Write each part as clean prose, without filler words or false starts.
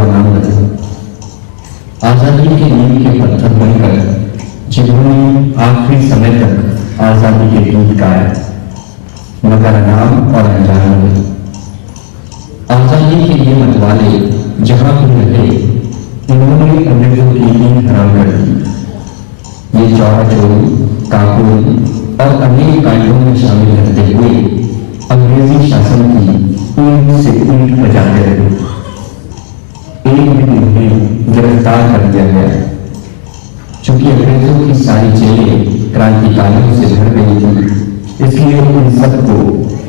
आनंद थे। आजादी की नींव के पत्थर बनकर जिन्होंने आखिरी समय तक आजादी के गीत गाए, मगर अनाम और अनजान हुए। आजादी के ये मतवाले जहां भी रहे, उन्होंने अंग्रेजों की नींद हराम कर दी। ये चौरा चोरी, काकोरी और अनेक कांडों में शामिल रहते हुए अंग्रेजी शासन की ईंट से ईंट बजाते रहे। एक दिन उन्हें गिरफ्तार कर दिया गया। चूंकि अंग्रेजों की सारी जेलें क्रांतिकारियों से भर गई थी, इसलिए उन सबको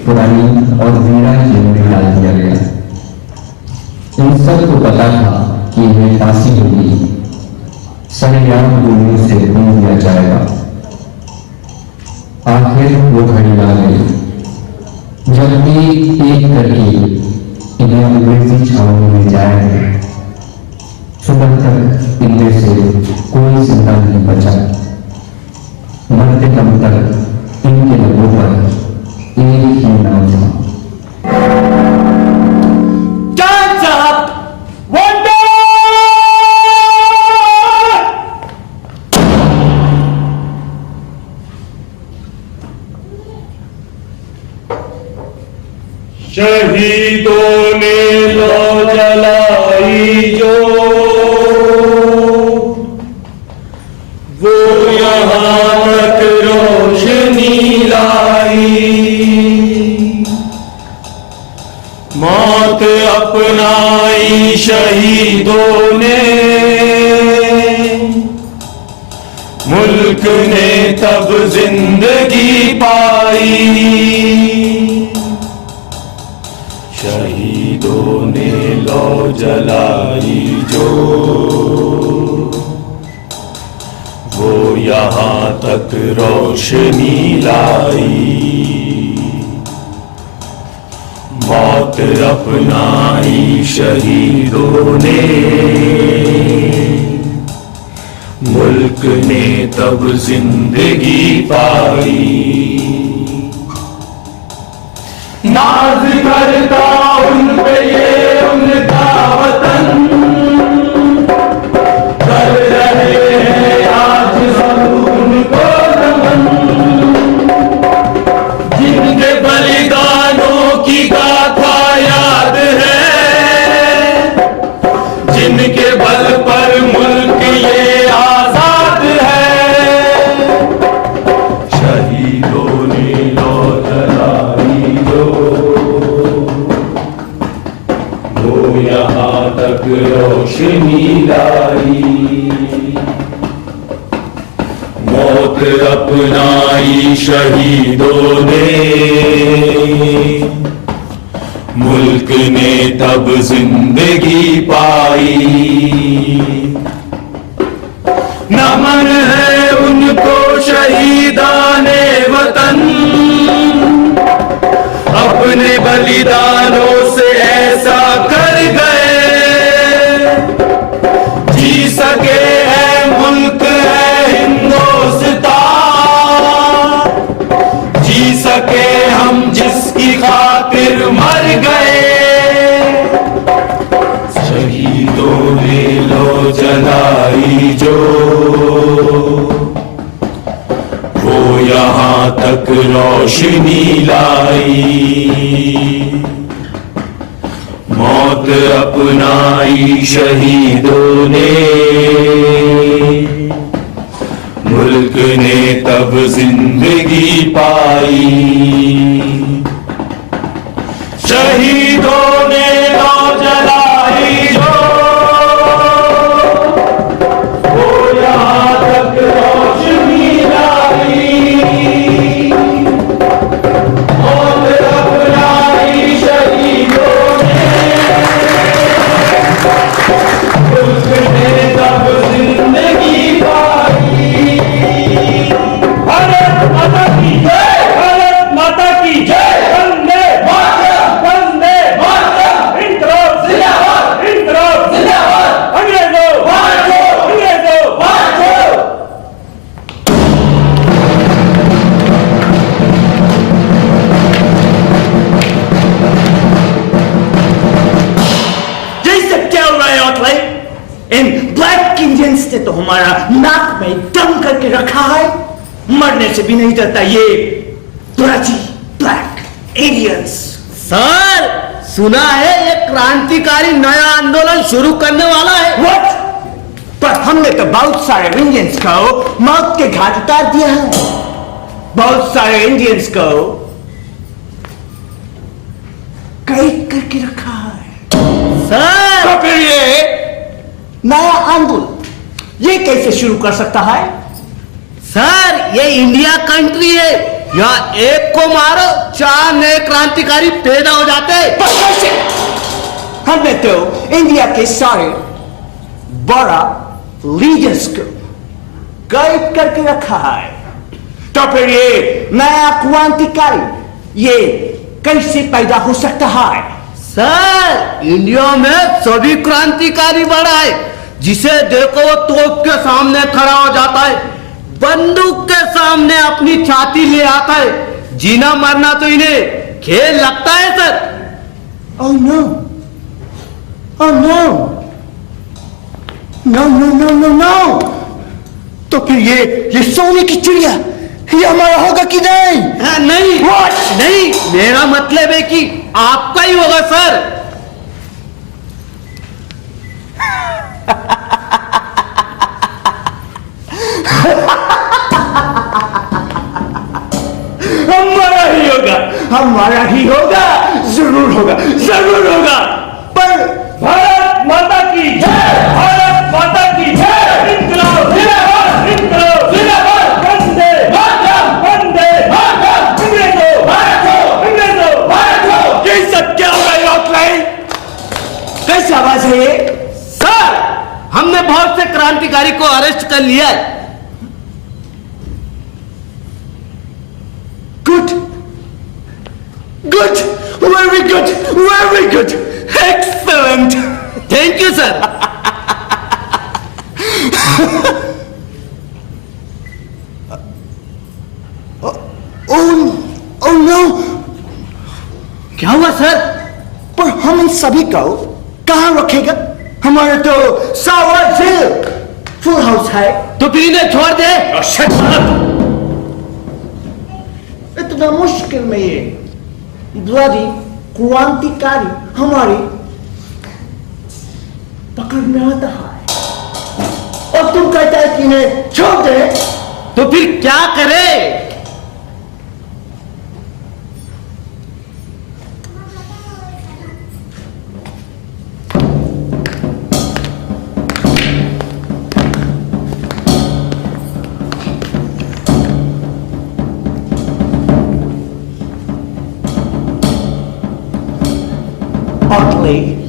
पुरानी और वीरा जेल में डाल दिया गया। इन सबको पता था कि इन्हें फांसी होगी, सरेआम गोलियों से भून दिया जाएगा। आखिर वो घड़ी आ गई जब एक करके इन्हें अंग्रेजी छावनी में जाया गया। सुबह तक इनमें से कोई जिंदा नहीं बचा। मरते दम तक इनके लबों पर एक ही नाम था। शहीदों ने लौ जलाई जो, वो यहाँ तक रोशनी लाई। मौत अपनाई शहीदों ने, मुल्क ने तब जिंदगी पाई। शहीदों ने लौ जलाई जो, वो यहाँ तक रोशनी लाई। मौत अपनाई शहीदों ने, मुल्क ने तब जिंदगी पाई। नाज करता उन पे ये उनका वतन, कर रहे हैं आज सब उनको नमन। जिनके बलिदानों की गाथा याद है, जिनके बल पर मुल्क ये आजाद है। शहीदों ने लौ जलाई जो, वो यहाँ तक रोशनी लाई। मौत अपनाई शहीदों ने, मुल्क ने तब जिंदगी पाई। नमन है उनको शहीदाने वतन, अपने बलिदानों से ऐसा कर गए। जी सके है मुल्क है हिंदुस्तान, जी सके हम जिसकी खातिर मर गए। शहीदों ने लौ जलाई जो, वो यहाँ तक रोशनी लाई। मौत अपनाई शहीदों ने, मुल्क ने तब जिंदगी पाई। शहीदों ने लौ जलाई जो, वो यहाँ तक रोशनी लाई। मौत अपनाई शहीदों ने, मुल्क ने तब जिंदगी पाई। भारत माता की जय, भारत माता की जय। वंदे मातरम, वंदे मातरम। इसने तो हमारा नाक में दम करके रखा है, मरने से भी नहीं डरता ये दुराजी ब्लैक एलियंस। सर सुना है ये क्रांतिकारी नया आंदोलन शुरू करने वाला है। What? पर हमने तो बहुत सारे इंडियंस को मौत के घाट उतार दिया है, बहुत सारे इंडियंस को कैद करके रखा है। सर तो फिर ये नया आंदोलन ये कैसे शुरू कर सकता है? सर ये इंडिया कंट्री है, यहाँ एक को मारो 4 नए क्रांतिकारी पैदा हो जाते हैं। पर कैसे? हमने तो इंडिया के सारे बड़ा लीडर्स को कैद करके रखा है, तो फिर ये नया क्रांतिकारी ये कैसे पैदा हो सकता है? सर इंडिया में सभी क्रांतिकारी बड़ा है, जिसे देखो वो तोप के सामने खड़ा हो जाता है, बंदूक के सामने अपनी छाती ले आता है। जीना मरना तो इन्हें खेल लगता है sir. Oh no! Oh no! No no no no no! तो फिर ये सोने की चिड़िया ये हमारा होगा कि नहीं? नहीं What? नहीं, मेरा मतलब है कि आपका ही होगा सर। हमारा ही होगा, हमारा ही होगा, जरूर होगा, जरूर होगा। पर भारत माता की जय, भारत माता की जय, इनकलाब जिंदाबाद, इनकलाब जिंदाबाद, वंदे मातरम, वंदे मातरम, अंग्रेजों भारत हो, अंग्रेजों भारत हो। ये सब क्या हो रहा है? कैसी आवाज है ये? सर हमने बहुत से क्रांतिकारी को अरेस्ट कर लिया है। Good, good, very good, very good, excellent. Thank you sir. Oh no! क्या हुआ सर? पर हम इन सभी को कहाँ रखेगा? हमारे तो सावा जेल फुल हाउस है। तो फिर इन्हें छोड़ दे। इतना मुश्किल में ये ब्लडी क्रांतिकारी हमारी पकड़ में आता है और तुम कहता है कि इन्हें छोड़ दे। तो फिर क्या करे?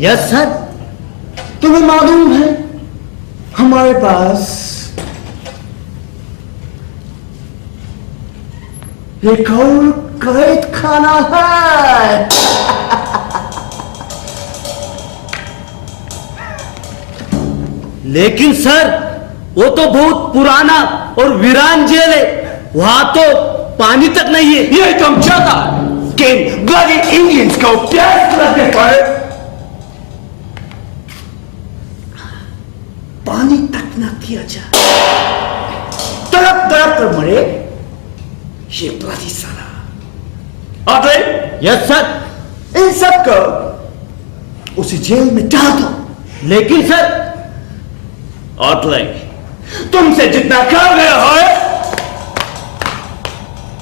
यस सर, तुम्हें मालूम है हमारे पास एक और कैद खाना है। लेकिन सर वो तो बहुत पुराना और वीरान जेल है, वहां तो पानी तक नहीं है। ये तुम चाहता कि ब्लडी इंडियंस को प्यास लगने पर पानी तक न दिया जाए, तड़प तड़प कर मरे ये ब्लडी साला। आगे यस सर। इन सब को उसी जेल में डाल दो। लेकिन सर आटले तुमसे जितना कर गया है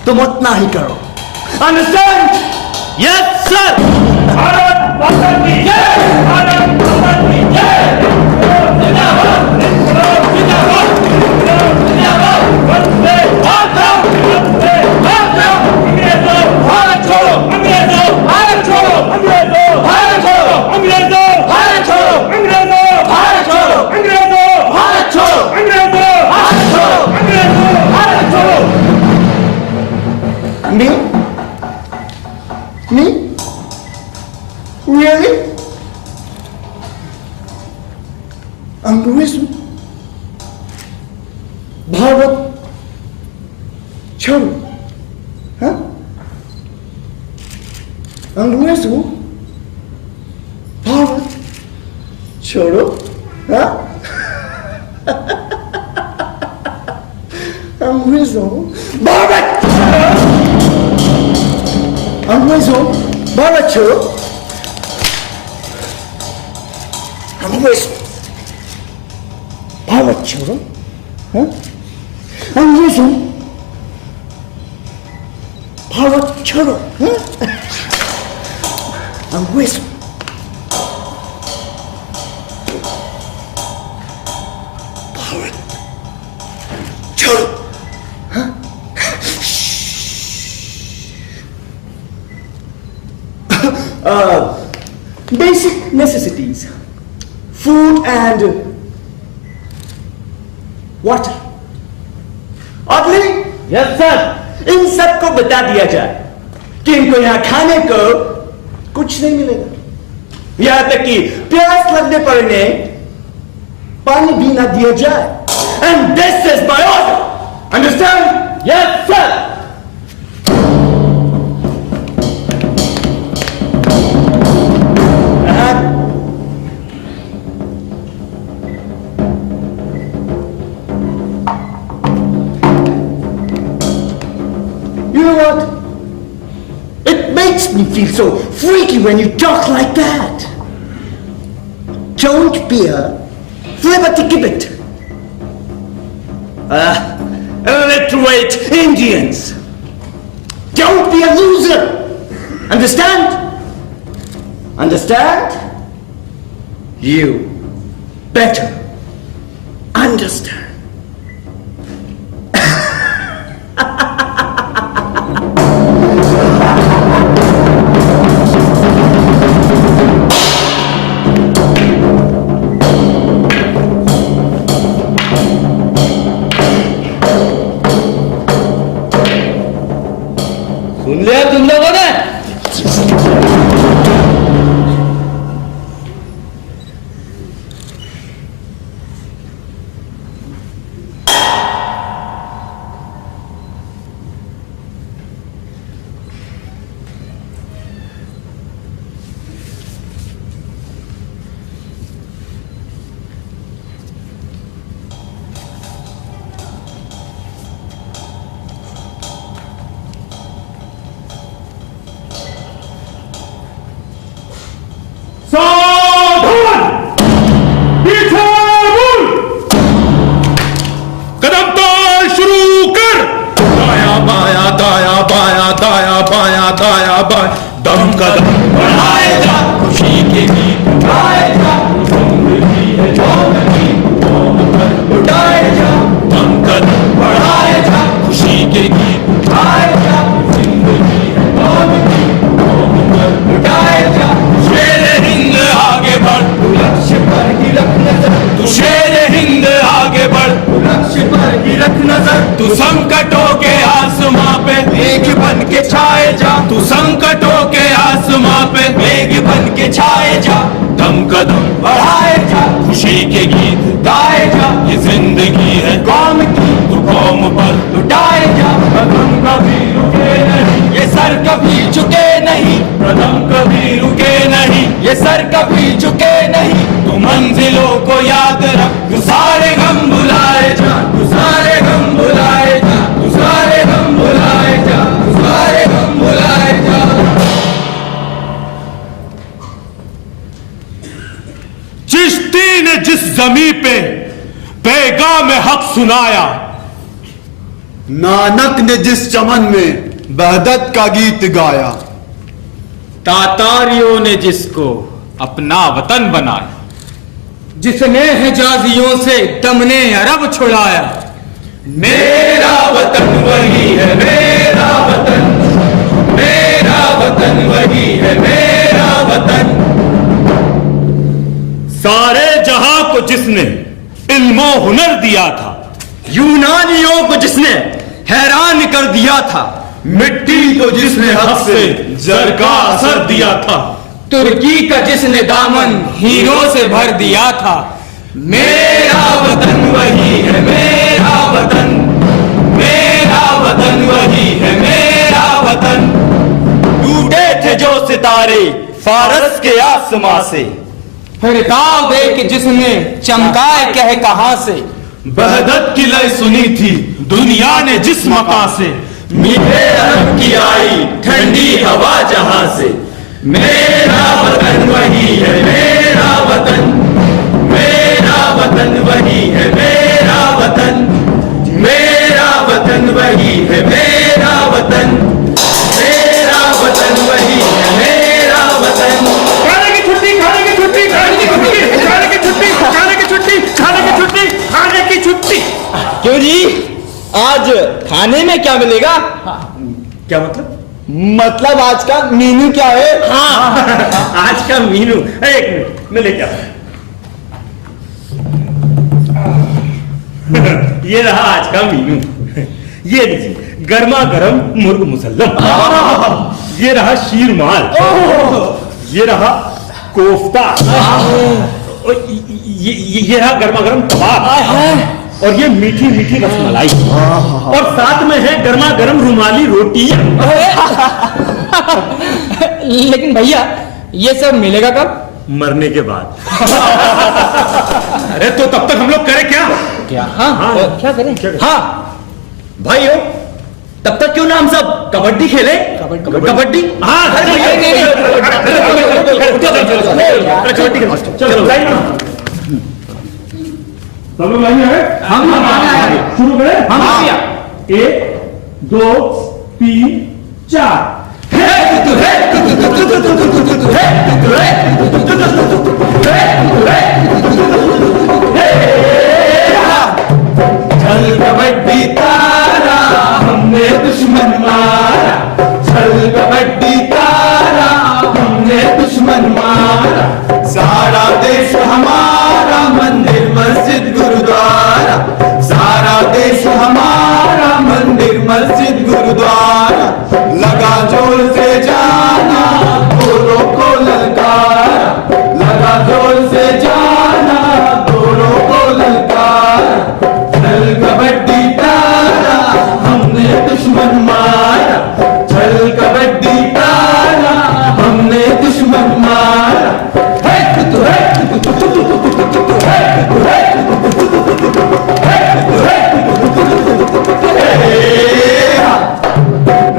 तुम उतना ही करो। अंडरस्टैंड? Yes sir. भारत माता की जय, भारत माता की जय, जिंदाबाद, जिंदाबाद, जिंदाबाद, जिंदाबाद, वंदे मातरम, वंदे मातरम, अंग्रेजों भारत छोड़ो, अंग्रेजों भारत छोड़ो, अंग्रेजों भारत छोड़ो, अंग्रेजों भारत छोड़ो, अंग्रेजों भारत छोड़ो, अंग्रेजों भारत छोड़ो, अंग्रेजों भारत छोड़ो, अंग्रेजों भारत छोड़ो। Me? Me? Really? अंग्रेजों भारत छोड़ो, हाँ? अंग्रेजों भारत छोड़ो, हाँ? अंग्रेजों भारत छोड़ो भारत छोड़ो अंग्रेजों भारत छोड़ो अंग्रेजों भारत छोड़ो basic necessities, food and water. Oddly, yes sir. इन सबको बता दिया जाए कि इनको यहाँ खाने को कुछ नहीं मिलेगा, यहाँ तक कि प्यास लगने पर इन्हें पानी भी ना दिया जाए। And this is my order. Understand? Yes sir. You know what? It makes me feel so freaky when you talk like that. Don't be a flibbertigibbet. Illiterate Indians. Don't be a loser. Understand? Understand? You better understand. सुन लिया तुम लोगों ने? सावधान! पीछे मुड़! कदम ताल शुरू कर! दाया बाया दाया बाया दाया बाया दाया बाया दम कदम बढ़ाए जा, खुशी के गीत गाए जा, जिंदगी है जो नहीं उठाए जा, दम कदम बढ़ाए जा, खुशी के गीत गाए जा, जिंदगी है जो नहीं उठाए जा। शेर हिंद आगे बढ़, लक्ष्य पर ही रख नजर, तू शेर हिंद आगे बढ़, लक्ष्य पर ही रख नजर, तू संकटों के आसमां पे मेघ बन के छाए जा, तू संकटों के आसमां पे मेघ बन के छाए जा, दम कदम बढ़ाए जा, खुशी के गीत गाए जा, ये जिंदगी है कौम की, तू कौम पर लुटाए जा, कदम कभी रुके नहीं, ये सर कभी झुके नहीं, कदम कभी रुके नहीं, ये सर कभी झुके नहीं, तू मंजिलों को याद रख, तू सारे गम भुलाए जा, तू सारे गम भुलाए जा, तू सारे गम भुलाए जा, तू सारे गम भुलाए जा। चिश्ती ने जिस जमी पे पैगाम हक सुनाया, नानक ने जिस चमन में वहदत का गीत गाया, तातारियों ने जिसको अपना वतन बनाया, जिसने हिजाजियों से दमने अरब छुड़ाया, मेरा वतन वही है मेरा वतन, मेरा वतन वही है मेरा वतन। सारे जहां को जिसने इल्मो हुनर दिया था, यूनानियों को जिसने हैरान कर दिया था, मिट्टी को जिसने हक से जर का असर दिया था, तुर्की का जिसने दामन हीरो से भर दिया था, मेरा वतन वही है मेरा वतन, मेरा वतन वही है मेरा वतन। टूटे थे जो सितारे फारस के आसमां से, फिर दाव दे के जिसने चमकाए कह कहां से, वहदत की लय सुनी थी दुनिया ने जिस मका से मीठे अरब की आई ठंडी हवा जहां से, मेरा वतन वही है मेरा वतन, मेरा वतन वही है मेरा वतन, मेरा वतन वही है मेरा वतन, मेरा वतन वही है मेरा वतन। खाने की छुट्टी, खाने की छुट्टी, खाने की छुट्टी, खाने की छुट्टी, खाने की छुट्टी, खाने की छुट्टी, खाने की छुट्टी। क्यों जी, आज खाने में क्या मिलेगा? क्या मतलब? मतलब आज का मेनू क्या है? हाँ आज का मीनू, एक मिनट मैं लेके आता हूं। ये रहा आज का मीनू, ये लीजिए गर्मा गर्म मुर्ग मुसल्लम, ये रहा शीर माल, ये रहा कोफ्ता, और ये रहा गर्मा गर्म कबाब, और ये मीठी मीठी रसमलाई, और साथ में है गर्मा गर्म रुमाली रोटी। लेकिन भैया ये सब मिलेगा कब? मरने के बाद। अरे तो तब तक हम लोग करें क्या? क्या? हाँ, क्या करें? हाँ भाइयों, तब तक क्यों ना हम सब कबड्डी खेले? कबड्डी? हाँ चलो सब लोग लाइन में है? हम शुरू करें? हम 1 2 3 4। चल कबड्डी तारा हमने दुश्मन मारा, चल कबड्डी तारा हमने दुश्मन मारा, सारा देश हमारा मंदिर मस्जिद गुरुद्वारा, सारा देश हमारा मंदिर मस्जिद गुरुद्वारा, लगा जोर से जाना दोनों को ललकारा, लगा जोर से जाना दोनों को ललकारा, चल कबड्डी तारा हमने दुश्मन मारा, चल कबड्डी तारा हमने दुश्मन मारा।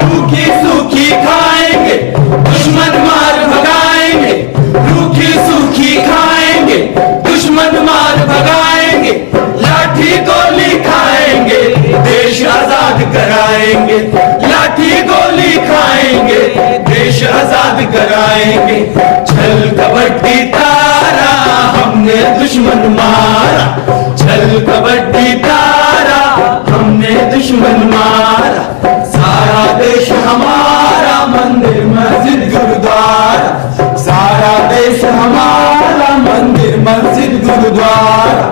रूखी सूखी खाएंगे दुश्मन मार भगाएंगे, रूखी सूखी खाएंगे दुश्मन मार भगाएंगे, लाठी गोली खाएंगे देश आजाद कराएंगे, लाठी गोली खाएंगे देश आजाद कराएंगे, चल कबड्डी तारा हमने दुश्मन मारा, चल कबड्डी तारा हमने दुश्मन मारा, सारा देश हमारा मंदिर मस्जिद गुरुद्वारा, सारा देश हमारा मंदिर मस्जिद गुरुद्वारा।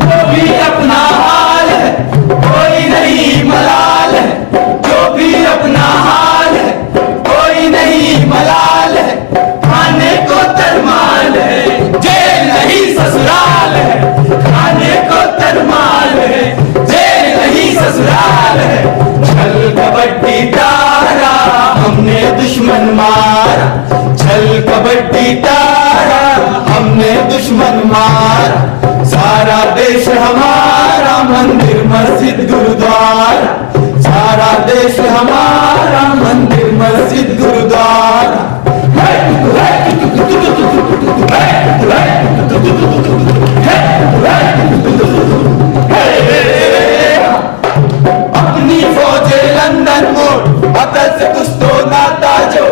जो भी अपना हाल है कोई नहीं मलाल है, जो भी अपना हाल है कोई नहीं मलाल है, खाने को तरमाल है जेल नहीं ससुराल है, खाने को तरमाल है जेल नहीं ससुराल है, चल कबड्डी तारा हमने दुश्मन मारा, चल कबड्डी तारा हमने दुश्मन मारा, सारा देश हमारा मंदिर मस्जिद गुरुद्वारा, सारा देश हमारा मंदिर मस्जिद गुरुद्वारा। अपनी फौजे लंदन मोड़ अकल से कुछ तो नाता जो,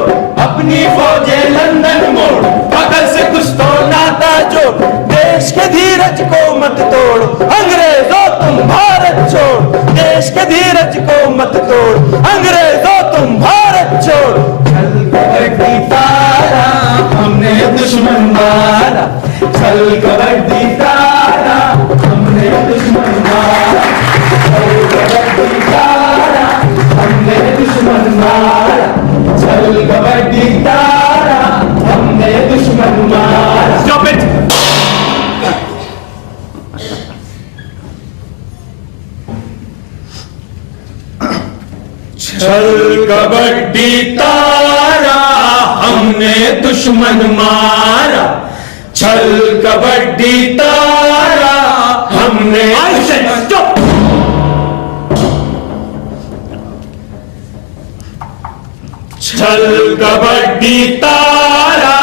अपनी फौजे लंदन मोड़ अकल से कुछ तो नाता जो, देश के धीरज को मत तोड़ अंग्रेजों तुम भारत छोड़, देश के धीरज को मत तोड़ अंग्रेजों तुम भारत छोड़, चल कबड्डी तारा हमने दुश्मन मारा, चल कबड्डी तारा हमने दुश्मन मारा, चल कबड्डी तारा हमने दुश्मन मारा, चल कबड्डी तारा हमने दुश्मन मारा। Stop it! चल कबड्डी तारा हमने हमने दुश्मन मारा, छल कबड्डी तारा हमने। छल कबड्डी तारा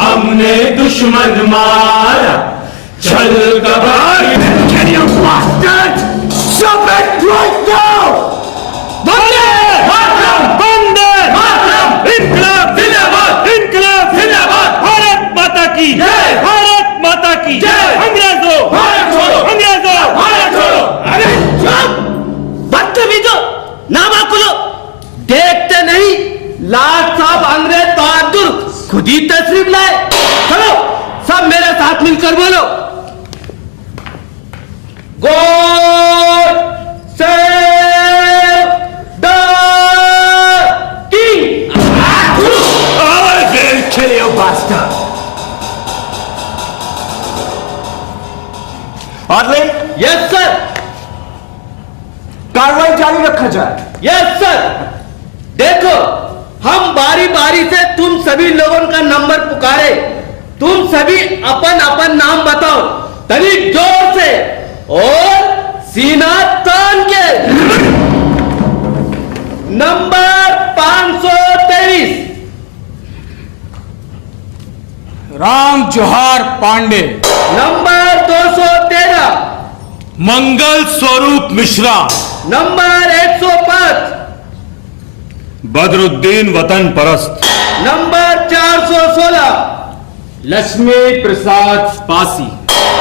हमने दुश्मन मारा, छल kabaddi. Can you bastard? Stop it right now! Vande Mataram, Vande Mataram, इनकलाब जिंदाबाद, इनकलाब जिंदाबाद, भारत माता की जय, भारत माता की जय। अंग्रेजों भारत छोड़ो, अंग्रेजों भारत छोड़ो। अरे चुप, बदतमीजों, नामाकुलो, देखते नहीं लाट साहब अंग्रेज बहादुर खुद ही तशरीफ लाए। चलो सब मेरे साथ मिलकर बोलो, God save the king! I will kill you, bastard! आदले, यस सर, कार्रवाई जारी रखा जाए। Yes sir. देखो हम बारी बारी से तुम सभी लोगों का नंबर पुकारे, तुम सभी अपन अपन नाम बताओ, तभी जोर से और सीना तान के। नंबर 523 राम जोहार पांडे। नंबर 213 मंगल स्वरूप मिश्रा। नंबर 105 बदरुद्दीन वतन परस्त। नंबर 416 लक्ष्मी प्रसाद पासी।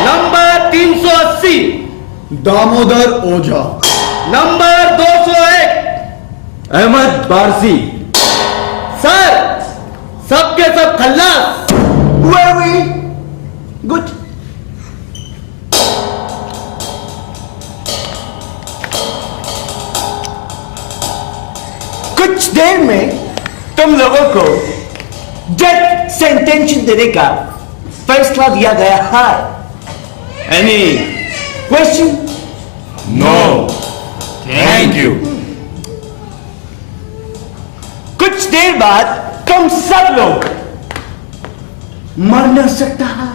नंबर 380 दामोदर ओझा। नंबर 201 अहमद बारसी। सर सबके सब खल्लास। Very good. कुछ देर में तुम लोगों को डेथ सेंटेंस देने का फैसला दिया गया है। Any question? No thank you. कुछ देर बाद तुम सब लोग मर न सकता है,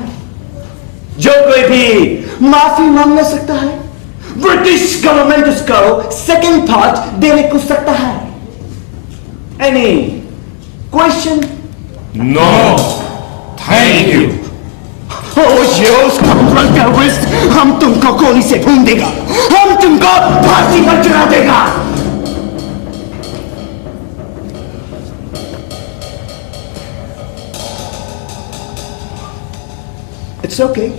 जो कोई भी माफी मांग न सकता है, ब्रिटिश गवर्नमेंट उसको सेकंड थॉट देने को सकता है। Any question? No thank you. हम तुमको गोली से भून देगा, हम तुमको फांसी पर चढ़ा देगा। It's okay.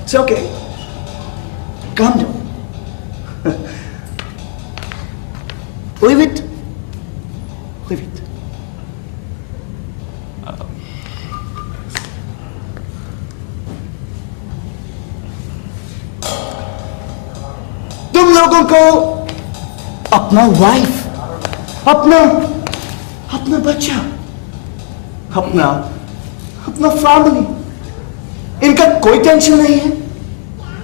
It's okay. Calm down. Leave it. Leave it. तुम लोगों को अपना वाइफ, अपना बच्चा, अपना फैमिली, इनका कोई टेंशन नहीं है।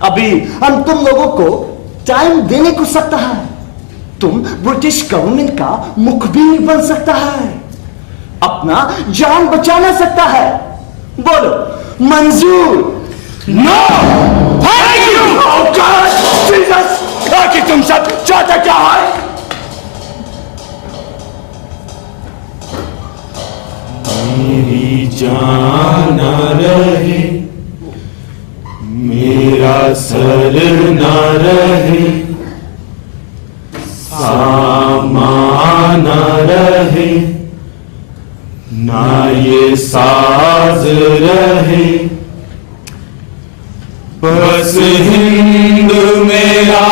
अभी हम तुम लोगों को टाइम देने को सकता है, तुम ब्रिटिश गवर्नमेंट का मुखबिर बन सकता है, अपना जान बचाना सकता है। बोलो मंजूर? No thank you. Oh God Jesus, आखिर तुम सब चाहते क्या है? मेरी जान न रहे, मेरा सर न रहे, सामान न रहे, ना ये साज रहे, बस हिंद मेरा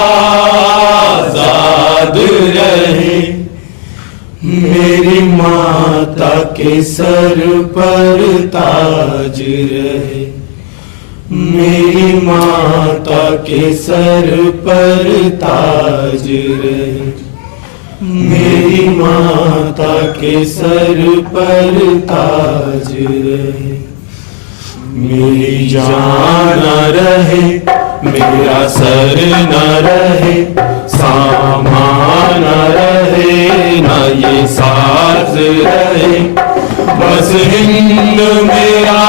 आजाद रहे, मेरी माता के सर पर ताज रहे, मेरी माता के सर पर ताज रहे, मेरी माता के सर पर ताज रहे, मेरी जान न रहे, मेरा सर न रहे, सामान न रहे, ना ये साज रहे, मेरा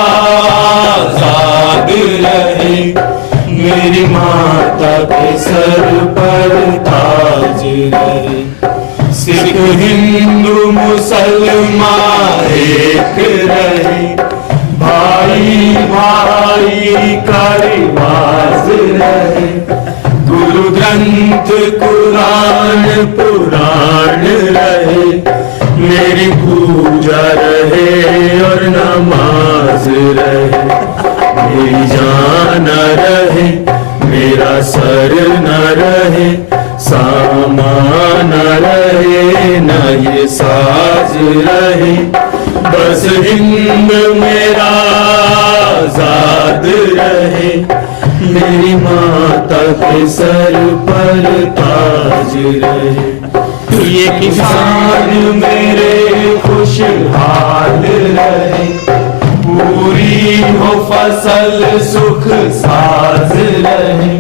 आजाद रहे, मेरी माता के सर पर ताज रहे। सिख हिंदू मुसलमान एक रहे, भाई भाई का रिवाज रहे। गुरु ग्रंथ कुरान पुराण रहे, मेरी पूजा रहे और नमाज रहे। मेरी जान न रहे, मेरा सर न रहे, सामान न रहे, न ये साज रहे। बस हिंद मेरा आजाद रहे, मेरी माता के सर पर ताज रहे। ये किसान मेरे खुशहाल रहे, पूरी हो फसल सुख साज रहे।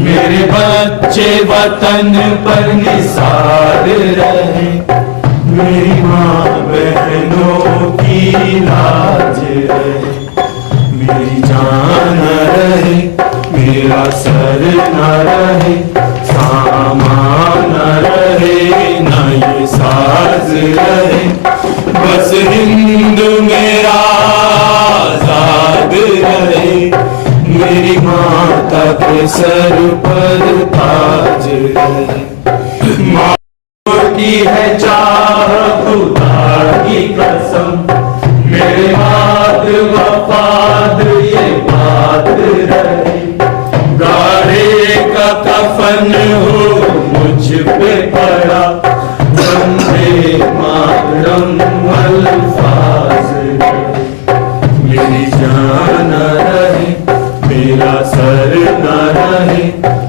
मेरे बच्चे वतन पर निसार रहे, मेरी माँ बहनों की लाज रहे। मेरी जान न रहे, मेरा सर न रहे, सामान न रहे, न ये साज रहे। बस हिंद मेरा आजाद रहे, मेरी माता के सर पर ताज रहे। माँ की है चाह खुदा की कसम, मेरे हाथ वफाद ये बात रहे। गाढ़े का कफन हो मुझ पे पड़ा, वंदे मातरम अल्फाज रहे। मेरी जान न रहे, मेरा सर न रहे,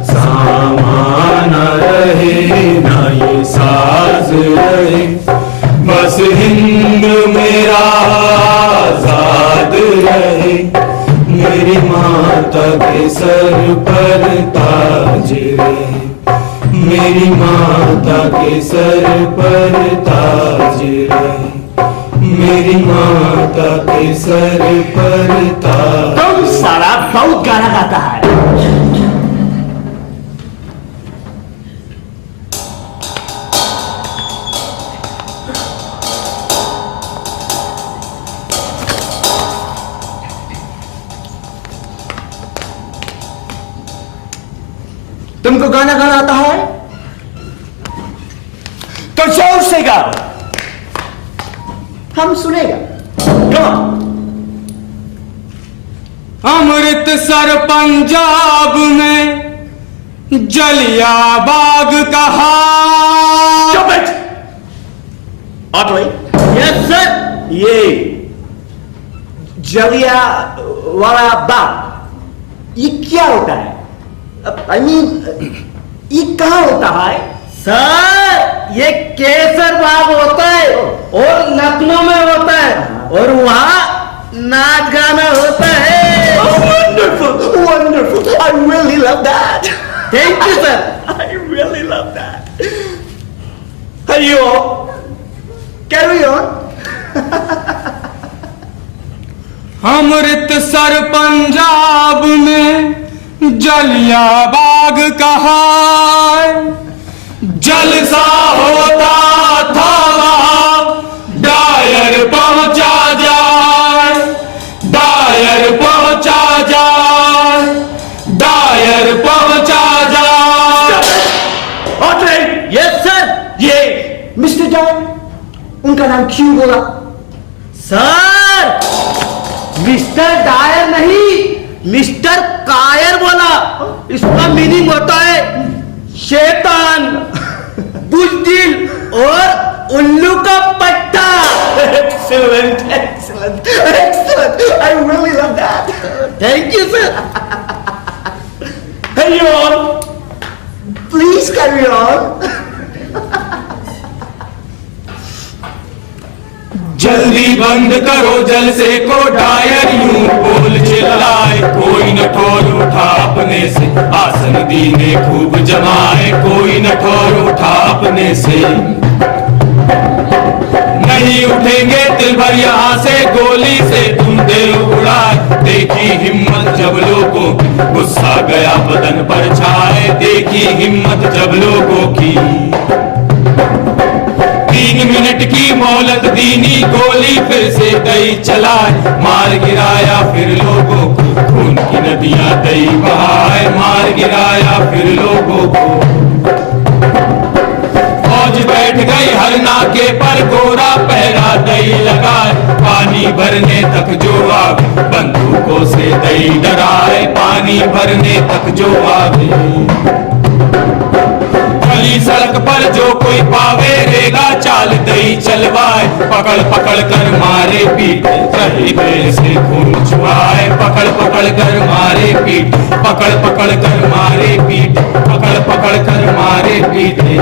सामान न रहे, न ये साज रहे। बस हिंद मेरा आजाद रहे, मेरी माता के सर पर ताज रहे। मेरी माता के सर पर ताज रहे, मेरी माता के सर पर ताज। तुम सारा बहुत गाना गाता है। तुमको गाना गाना आता है तो जोर से गाओ, हम सुनेगा। Go on. अमृतसर पंजाब में जलिया बाग का हाल। Stop it! Otley? Yes sir. ये जलिया वाला बाग ये क्या होता है? I mean, ये कहाँ होता है? सर ये केसर बाग होता है और लखनऊ में होता है और वहाँ नाच गाना होता है। Oh, wonderful, wonderful! I really love that. Thank you sir. I really love that. And you all, carry on. Amritsar Punjab में जलिया बाग का हाल। जलसा होता था वहाँ, डायर पहुंचा जाए, डायर पहुंचा जाए, डायर पहुंचा जाए। Otley! Yes sir. ये मिस्टर जॉन उनका नाम क्यों बोला? सर मिस्टर डायर नहीं मिस्टर कायर बोला। इसका मीनिंग होता है शैतान, बुज़दिल और उल्लू का पट्टा। Excellent, excellent, excellent! I really love that. Thank you sir. Carry on. Please carry on. जल्दी बंद करो जलसे को, डायर यूं बोल चिल्लाए। कोई न ठोर उठा अपने से, आसन दीने खूब जमाए। कोई न ठोर उठा अपने से, नहीं उठेंगे दिल भर यहाँ से गोली से तुम दे उड़ाए, देखी हिम्मत जब लोगों की, गुस्सा गया बदन पर छाए, देखी हिम्मत जब लोगों की। 3 मिनट की मोहलत दीनी, गोली फिर से दई चलाए, मार गिराया फिर लोगों को, खून की नदियां दई बहाए, मार गिराया फिर लोगों को। फौज बैठ गई हर नाके पर, गोरा पहरा दई लगाए, पानी भरने तक जो आवे, बंदूकों से दई डराए, पानी भरने तक जो आवे। गली सड़क पर जो कोई पावे, रेगा चाल दई चलवाए, पकड़ पकड़ कर मारे पीटे, कहीं से खून छुआए, पकड़ पकड़ कर मारे पीटे, पकड़ पकड़ कर मारे पीटे, पकड़ पकड़ कर मारे पीटे।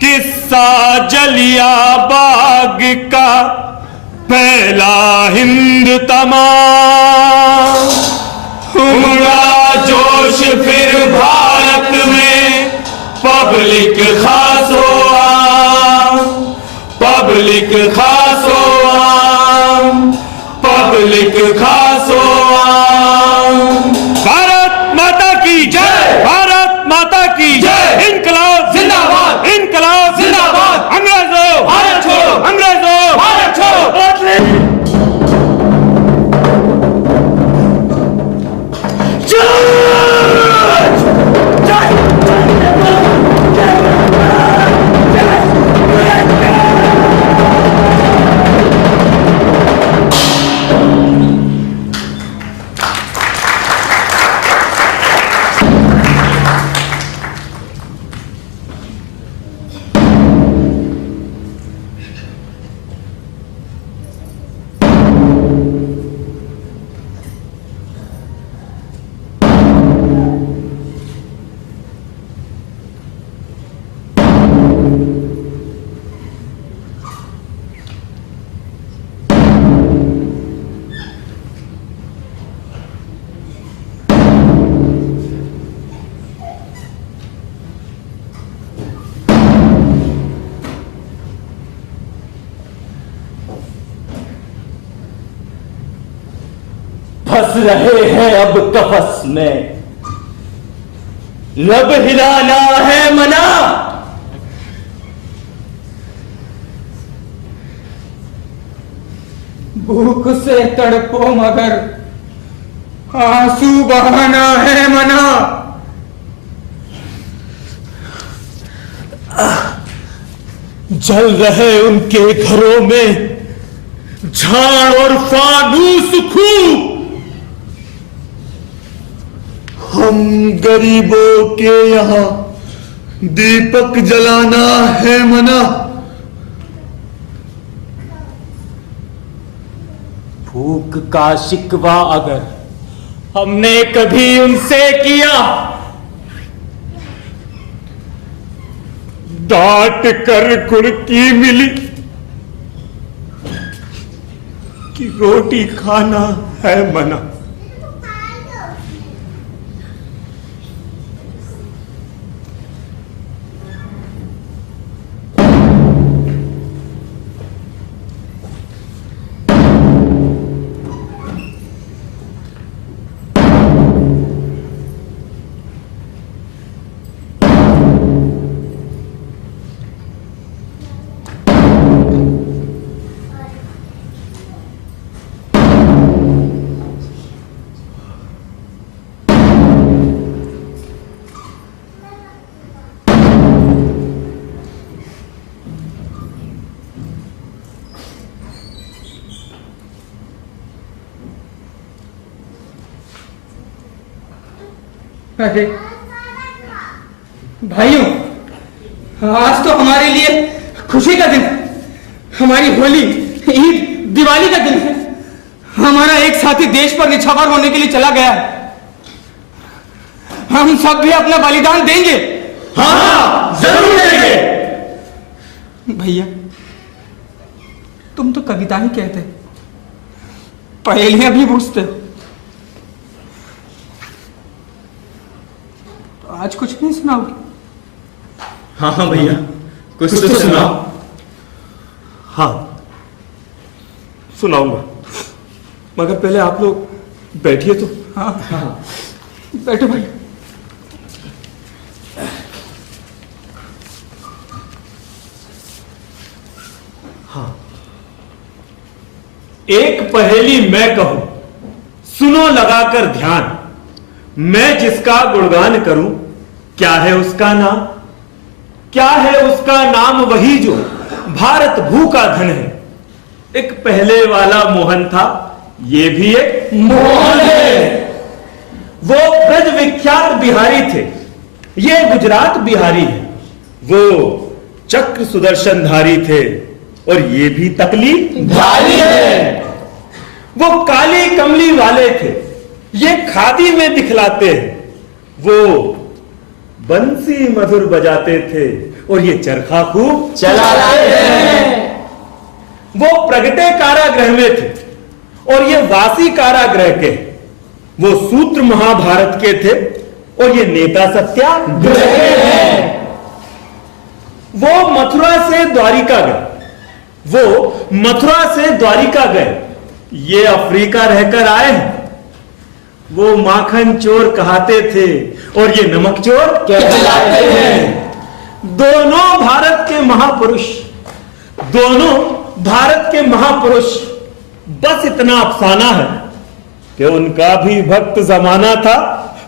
किस्सा जलिया बाग का पहला हिंद तमाम, उमड़ा जोश फिर भारत में, पब्लिक खासो आम, पब्लिक खासो आम, पब्लिक खासो आम। भारत माता की जय, भारत माता की जय, इनकलाब जिंदाबाद, इनकलाब जिंदाबाद, अंग्रेजों भारत छोड़ो, अंग्रेजों भारत छोड़ो। फंस रहे हैं अब कफस में, लब हिलाना है मना, भूख से तड़पो मगर आंसू बहाना है मना। जल रहे उनके घरों में झाड़ और फानूस खूब, हम गरीबों के यहाँ दीपक जलाना है मना। भूख का शिकवा अगर हमने कभी उनसे किया, डांट कर गुड़की मिली कि रोटी खाना है मना। अरे भाइयों, आज तो हमारे लिए खुशी का दिन, हमारी होली, ईद, दिवाली का दिन है। हमारा एक साथी देश पर निछावर होने के लिए चला गया है। हम सब भी अपना बलिदान देंगे। हाँ जरूर देंगे। भैया, तुम तो कविता ही कहते, पहेलियां भी पूछते हो, तो आज कुछ नहीं सुनाओगे? हाँ हाँ भैया, कुछ तो सुनाओ। हाँ, सुनाऊंगा, मगर पहले आप लोग बैठिए तो। हाँ बैठो भाई। एक पहेली मैं कहूं, सुनो लगाकर ध्यान। मैं जिसका गुणगान करूं, क्या है उसका नाम? क्या है उसका नाम? वही जो भारत भू का धन है। एक पहले वाला मोहन था, ये भी एक मोहन है। वो ब्रज विख्यात बिहारी थे, ये गुजरात बिहारी है। वो चक्र सुदर्शनधारी थे, और ये भी तकली धारी है। वो काली कमली वाले थे, ये खादी में दिखलाते हैं। वो बंसी मधुर बजाते थे, और ये चरखा खूब चलाते हैं। वो प्रगटे कारागृह में थे, और ये वासी कारागृह के। वो सूत्र महाभारत के थे, और ये नेता सत्याग्रह के हैं। वो मथुरा से द्वारिका गए, वो मथुरा से द्वारिका गए, ये अफ्रीका रहकर आए हैं। वो माखन चोर कहाते थे, और ये नमक चोर कहलाते हैं। दोनों भारत के महापुरुष, दोनों भारत के महापुरुष। बस इतना अफसाना है कि उनका भी भक्त जमाना था,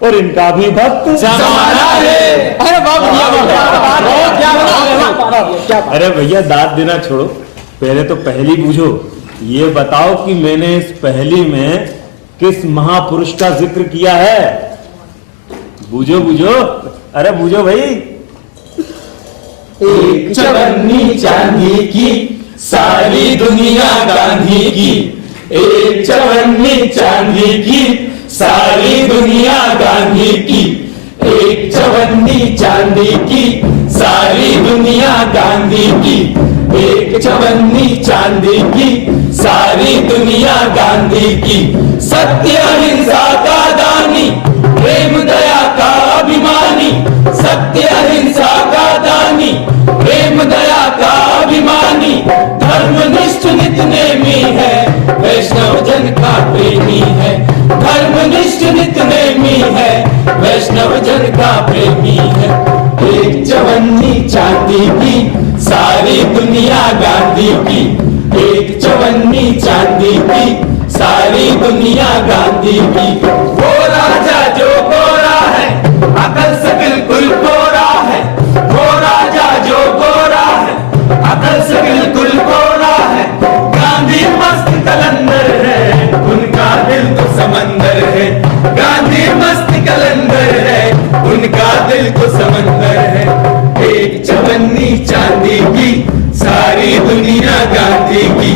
और इनका भी भक्त जमाना है। अरे अरे भैया दाद देना छोड़ो, पहले तो पहेली बूझो। ये बताओ कि मैंने इस पहेली में किस महापुरुष का जिक्र किया है? बूझो बूझो, अरे बूझो भाई। एक चवन्नी चांदी की, सारी दुनिया गांधी की। एक चवन्नी चांदी की, सारी दुनिया गांधी की। एक चवन्नी चांदी की, सारी दुनिया गांधी की। एक चवन्नी चांदी की, सारी दुनिया गांधी की। सत्य अहिंसा का दानी, प्रेम दया का अभिमानी। सत्य अहिंसा का दानी, प्रेम दया का अभिमानी। धर्मनिष्ठ नित नेमी है, वैष्णव जन का प्रेमी है। धर्मनिष्ठ नित नेमी है, वैष्णव जन का प्रेमी है। एक चवन्नी चांदी की, सारी दुनिया गांधी की। एक चवन्नी चांदी की, सारी दुनिया गांधी की। वो राजा जो गोरा है, अकल से बिल्कुल गोरा है। वो राजा जो गोरा है, अकल से बिल्कुल गोरा है। गांधी मस्त कलंदर है, उनका दिल तो समंदर है। गांधी मस्त कलंदर है, उनका दिल तो समंदर है। एक चवन्नी चांदी की, सारी दुनिया गांधी की।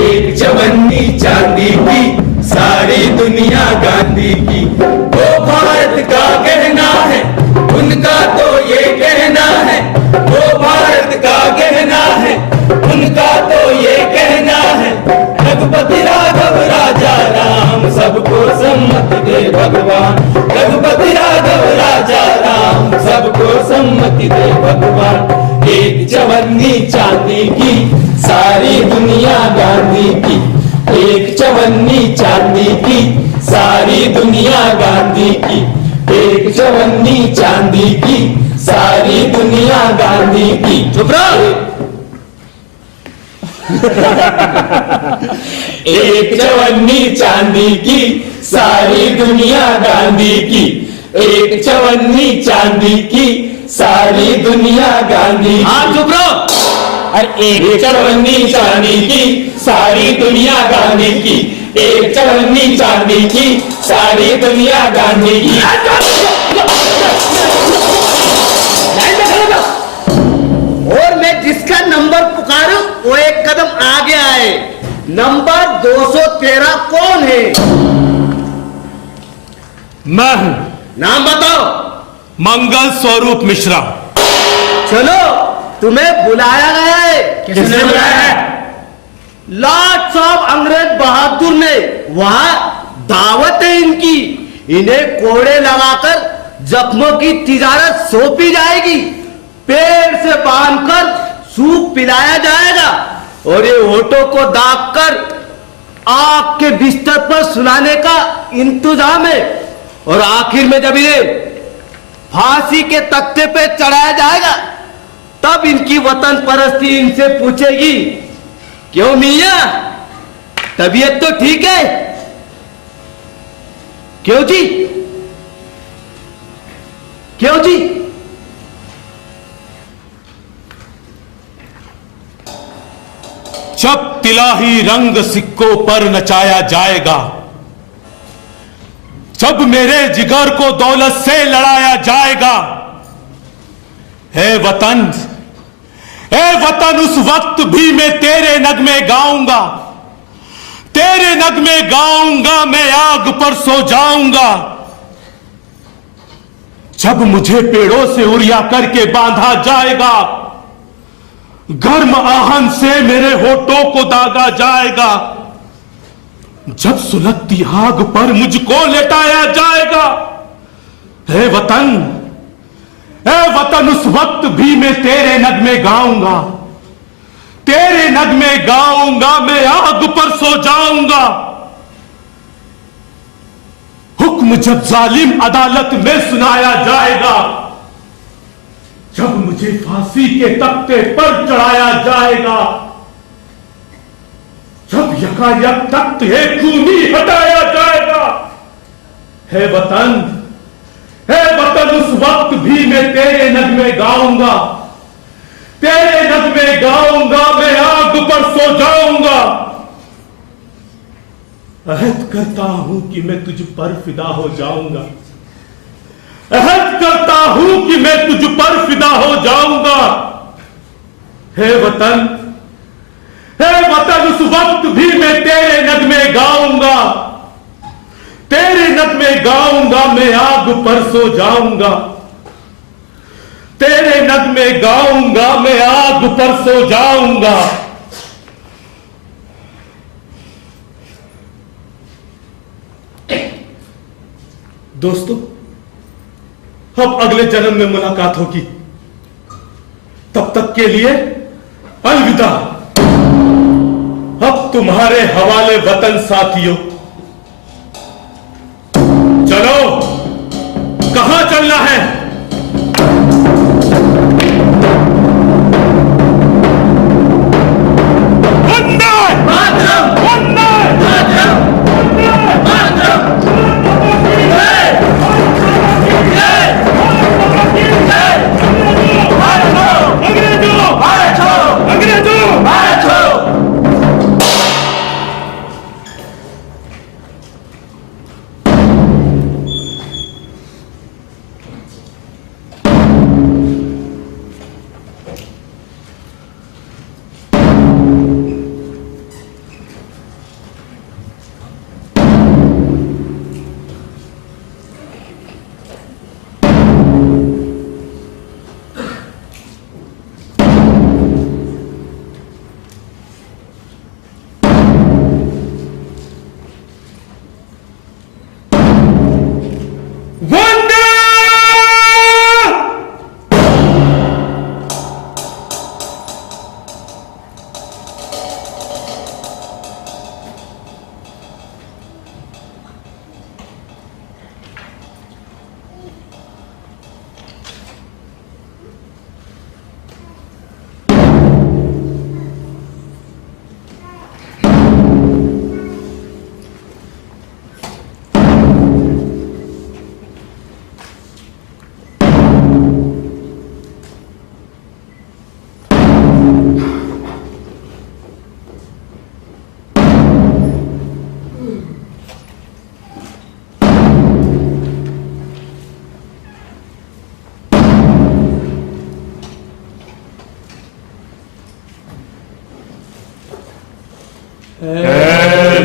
एक चवन्नी चांदी की, सारी दुनिया गांधी की। वो भारत का गहना है, उनका तो ये कहना है। वो भारत का गहना है, उनका तो ये कहना है। रघुपति राघव राजा राम, सबको सम्मति दे भगवान। रघुपति राघव राजा राम, सबको सम्मति दे भगवान। एक चवन्नी चांदी की, सारी दुनिया गांधी की। एक चवन्नी चांदी की, सारी दुनिया गांधी की। एक चवन्नी चांदी की, सारी दुनिया गांधी की। चुप रहो। एक चवन्नी चांदी की, सारी दुनिया गांधी की। एक चवन्नी चांदी की, सारी दुनिया गांधी की। हाँ चुप रहो। अरे एक चवन्नी चांदी की, सारी दुनिया गांधी की। एक चवन्नी चांदी की, सारी दुनिया गांधी की। और मैं जिसका नंबर पुकारूं वो एक कदम आगे आए। नंबर 213 कौन है? मैं हूं। नाम बताओ। मंगल स्वरूप मिश्रा। चलो तुम्हें बुलाया गया है। किसने बुलाया है? लॉर्ड साहब अंग्रेज बहादुर ने वहां दावत है इनकी। इन्हें कोड़े लगाकर जख्मों की तिजारत सौंपी जाएगी। पेड़ से बांधकर सूप पिलाया जाएगा, और ये होठों को दागकर आग के बिस्तर पर सुलाने का इंतजाम है। और आखिर में जब इन्हें फांसी के तख्ते पे चढ़ाया जाएगा तब इनकी वतन परस्ती इनसे पूछेगी, क्यों मियां, तबीयत तो ठीक है? क्यों जी? क्यों जी? जब तिलाही रंग सिक्कों पर नचाया जाएगा, जब मेरे जिगर को दौलत से लड़ाया जाएगा, है वतन, उस वक्त भी मैं तेरे नगमे गाऊंगा, तेरे नगमे गाऊंगा, मैं आग पर सो जाऊंगा। जब मुझे पेड़ों से उड़िया करके बांधा जाएगा, गर्म आहन से मेरे होठों को दागा जाएगा, जब सुलगती आग पर मुझको लेटाया जाएगा, हे वतन, उस वक्त भी मैं तेरे नगमे गाऊंगा, तेरे नगमे गाऊंगा, मैं आग पर सो जाऊंगा। हुक्म जब जालिम अदालत में सुनाया जाएगा, जब मुझे फांसी के तख्ते पर चढ़ाया जाएगा, जब यकायक तख्त एक खूनी हटाया जाएगा, हे वतन, उस वक्त भी मैं तेरे नगमे गाऊंगा, तेरे नगमे गाऊंगा, मैं आग पर सो जाऊंगा। अहद करता हूं कि मैं तुझ पर फिदा हो जाऊंगा, अहद करता हूं कि मैं तुझ पर फिदा हो जाऊंगा। हे वतन, उस वक्त भी मैं तेरे नगमे गाऊंगा, तेरे नगमे गाऊंगा, मैं आग पर सो जाऊंगा, तेरे नगमे गाऊंगा, मैं आग पर सो जाऊंगा। दोस्तों, अब अगले जन्म में मुलाकात होगी, तब तक के लिए अलविदा। अब तुम्हारे हवाले वतन साथियों, चलो, कहां चलना है? वंदे मातरम, वंदे मातरम, वंदे मातरम।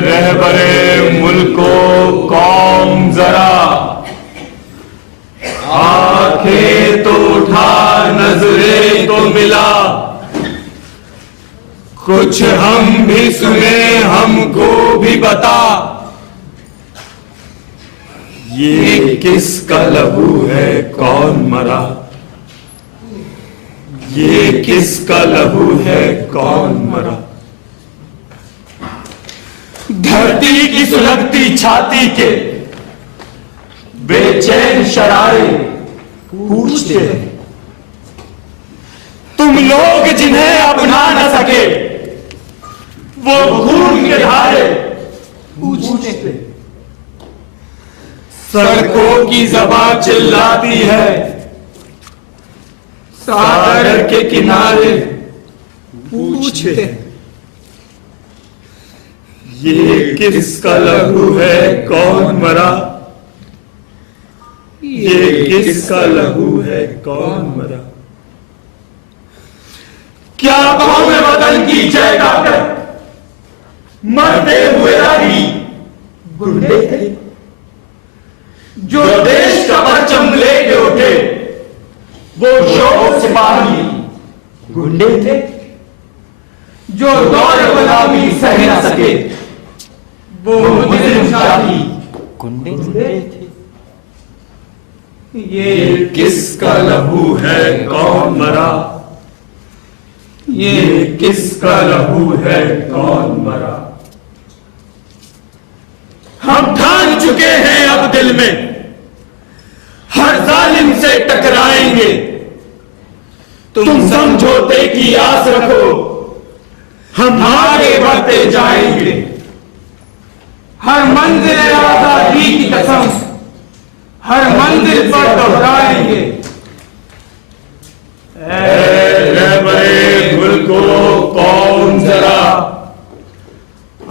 रहबरे मुल्को कौम जरा आंखें तो उठा, नजरें तो मिला, कुछ हम भी सुने, हमको भी बता, ये किसका लहू है, कौन मरा, ये किसका लहू है, कौन मरा। धरती की सुलगती छाती के बेचैन शरारे पूछते हैं, तुम लोग जिन्हें अपना न सके वो खून के धारे पूछते हैं। सड़कों की ज़बान चिल्लाती है, सागर के किनारे पूछते हैं, ये किसका लहू है कौन मरा, ये किसका लहू है कौन मरा। क्या कौम वतन की जय गाकर मरते हुए राही गुंडे थे, जो देश का परचम लेके उठे वो शौक सिपाही गुंडे थे, जो दौर गुलामी सह न सके वो मुजरिम शाही गुंडे थे। ये किसका लहू है कौन मरा, ये किसका लहू है कौन मरा। हम ठान चुके हैं अब दिल में हर जालिम से टकराएंगे, तुम समझौते की आस रखो हम आगे बढ़ते जाएंगे। हर मंजिल आजादी की कसम हर मंजिल पर दोहराएंगे। रहबरे मुल्क को कौन जरा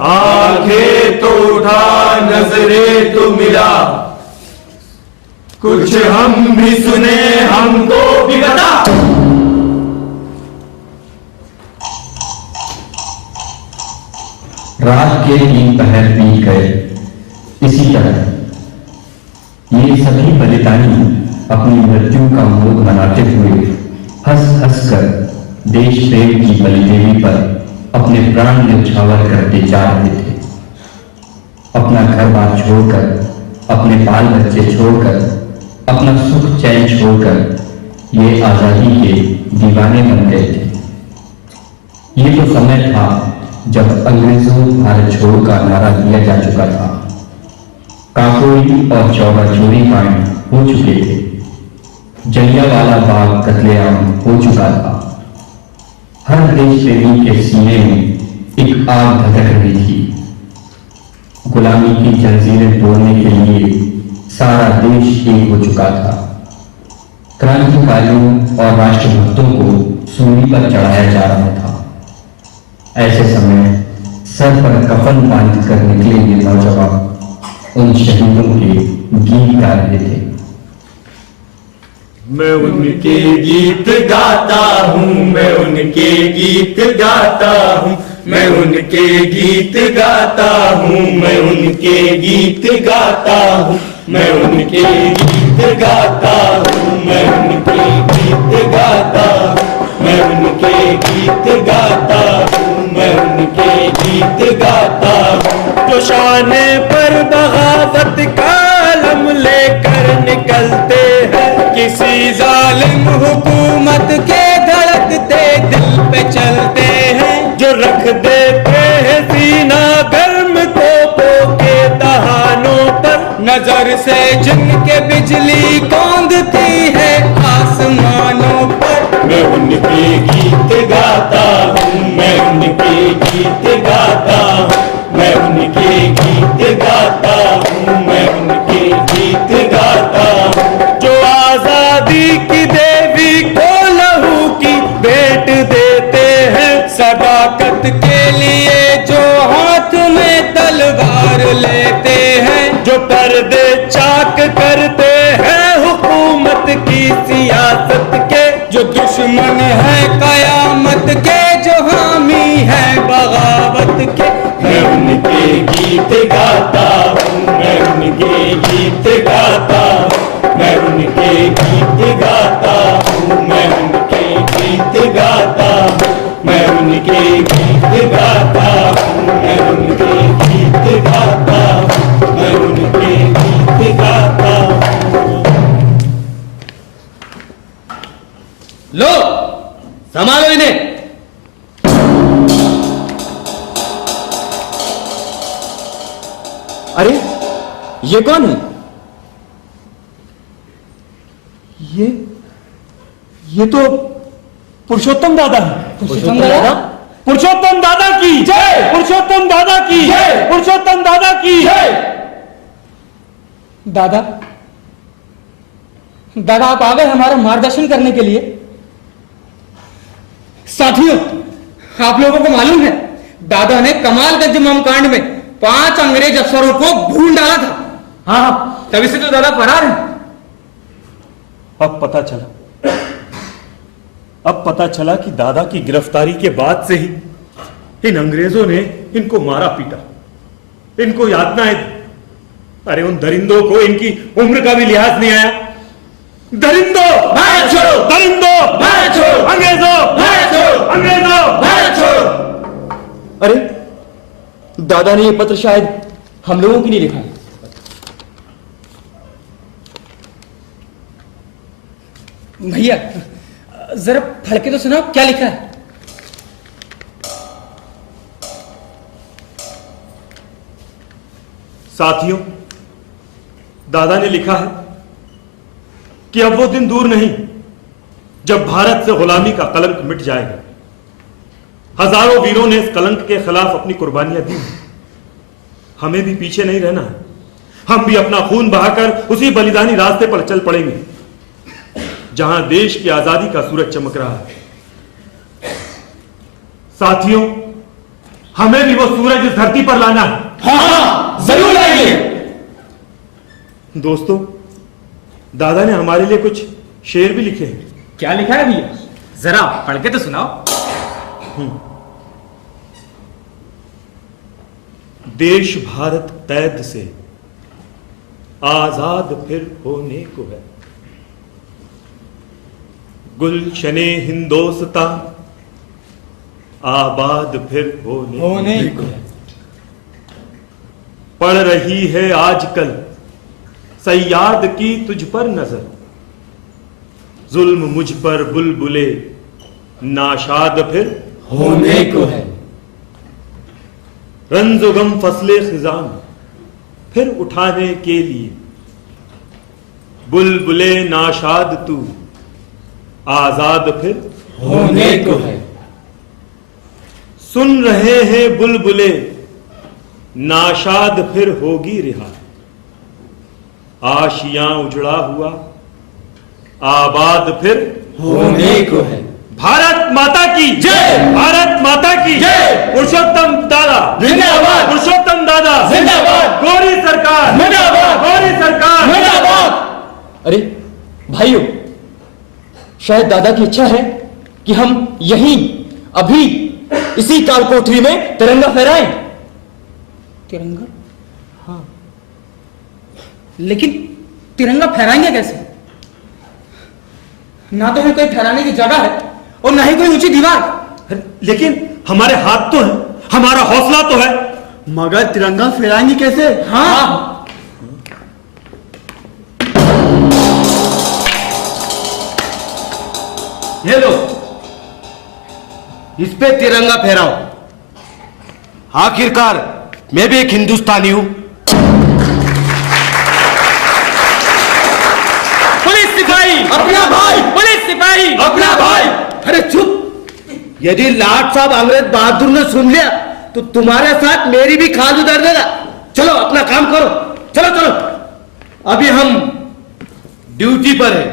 आंखें तो उठा नजरे तो मिला, कुछ हम भी सुने हमको भी बता। रात के 3 पहर बीत गए। इसी तरह ये सभी बलिदानी अपनी मृत्यु का मोह मनाते हुए हंस हंस कर देश प्रेम की बलिदेवी पर अपने प्राण न्यौछावर करते जा रहे थे। अपना घर बार छोड़कर, अपने बाल बच्चे छोड़कर, अपना सुख चैन छोड़कर ये आजादी के दीवाने बन गए थे। ये तो समय था जब अंग्रेजों भारत छोड़ो का नारा दिया जा चुका था। काकोरी और चौरा चोरी कांड हो चुके थे। जलियांवाला बाग कत्लेआम हो चुका था। हर देश प्रेमी के सीने में एक आग धधक रही थी। गुलामी की जंजीरें तोड़ने के लिए सारा देश एक हो चुका था। क्रांतिकारियों और राष्ट्रभक्तों को सूली पर चढ़ाया जा रहा था। ऐसे समय सर पर कफन बांध कर निकले ये नौजवान उन शहीदों के गीत गा रहे थे। मैं उनके गीत गाता हूँ, मैं उनके गीत गाता हूँ, मैं उनके गीत गाता हूँ, मैं उनके गीत गाता हूँ, मैं उनके गीत गाता हूँ, मैं उनके गीत गाता हूँ, मैं उनके गीत गाता हूँ, मैं उनके गीत गाता हूँ। जो शाने पर बगावत का अलम लेकर निकलते हैं, किसी जालिम हुकूमत के धड़कते दिल पे चलते हैं, जो रख देते हैं सीना गर्म तोपों के दहानों पर, नजर से जिनके बिजली कौंधती है आसमानों पर। मैं उनके गीत गाता हूँ, मैं उनके गीत गाता हूँ, मैं उनके गीत गाता हूँ, मैं उनके गीत गाता हूँ। जो आजादी की देवी को लहू की भेंट देते हैं, सदाकत के लिए जो हाथ में तलवार लेते हैं, जो पर्दे चाक करते हैं हुकूमत की सियासत के, जो दुश्मन है कयामत के, जो हामी है बगावत के। मैं उनके गीत गाता हूँ, मैं उनके गीत गाता हूँ, मैं उनके गीत गाता हूँ, मैं उनके गीत गाता हूँ, मैं उनके गीत गाता हूँ, मैं उनके गीत गाता हूँ, मैं उनके गीत गाता हूँ। लो संभालो इन्हें। ये कौन है? ये तो पुरुषोत्तम दादा है। पुरुषोत्तम दादा? पुरुषोत्तम दादा की जय, पुरुषोत्तम दादा की जय, पुरुषोत्तम दादा की जय। दादा, दादा आप आ गए हमारा मार्गदर्शन करने के लिए। साथियों, आप लोगों को मालूम है दादा ने कमालगंज मामकांड में 5 अंग्रेज अफसरों को भून डाला था। हाँ, तभी से तो दादा फरार है। अब पता चला कि दादा की गिरफ्तारी के बाद से ही इन अंग्रेजों ने इनको मारा पीटा, इनको यातनाएं दी। अरे उन दरिंदों को इनकी उम्र का भी लिहाज नहीं आया। दरिंदों भारत छोड़ो, दरिंदों भारत छोड़ो, अंग्रेजों भारत छोड़ो, अंग्रेजों भारत छोड़ो। अरे दादा ने ये पत्र शायद हम लोगों के लिए लिखा है। भैया जरा पढ़ के तो सुनाओ क्या लिखा है। साथियों, दादा ने लिखा है कि अब वो दिन दूर नहीं जब भारत से गुलामी का कलंक मिट जाएगा। हजारों वीरों ने इस कलंक के खिलाफ अपनी कुर्बानियां दी। हमें भी पीछे नहीं रहना है। हम भी अपना खून बहाकर उसी बलिदानी रास्ते पर चल पड़ेंगे जहां देश की आजादी का सूरज चमक रहा है। साथियों, हमें भी वो सूरज इस धरती पर लाना है। हाँ, जरूर लाएंगे। दोस्तों, दादा ने हमारे लिए कुछ शेर भी लिखे हैं। क्या लिखा है भैया? जरा पढ़ के तो सुनाओ। देश भारत कैद से आजाद फिर होने को है, गुलशने हिंदोस्तां आबाद फिर होने को है। पड़ रही है आजकल सयाद की तुझ पर नजर, जुल्म मुझ पर बुलबुले नाशाद फिर होने को है। रंजो गम फसले खिजान फिर उठाने के लिए, बुलबुले नाशाद तू आजाद फिर होने को है। सुन रहे हैं बुलबुले नाशाद फिर होगी रिहा, आशियां उजड़ा हुआ आबाद फिर होने को है। भारत माता की जय, भारत माता की जय। पुरुषोत्तम दादा जिंदाबाद, पुरुषोत्तम दादा जिंदाबाद, गौरी सरकार जिंदाबाद, गौरी सरकार जिंदाबाद। अरे भाइयों, शायद दादा की इच्छा है कि हम यहीं अभी इसी काल कोठरी में तिरंगा फहराएं। तिरंगा? हाँ, लेकिन तिरंगा फहराएंगे कैसे? ना तो है कोई ठहराने की जगह है और ना ही कोई ऊंची दीवार। लेकिन हमारे हाथ तो है, हमारा हौसला तो है, मगर तिरंगा फहराएंगे कैसे? हाँ, ये लो, इस पे तिरंगा फहराओ। आखिरकार मैं भी एक हिंदुस्तानी हूं। पुलिस सिपाही अपना भाई, पुलिस सिपाही अपना भाई। अरे चुप! यदि लाट साहब अंग्रेज बहादुर ने सुन लिया तो तुम्हारे साथ मेरी भी खाल उधर देगा। चलो अपना काम करो, चलो चलो, अभी हम ड्यूटी पर हैं।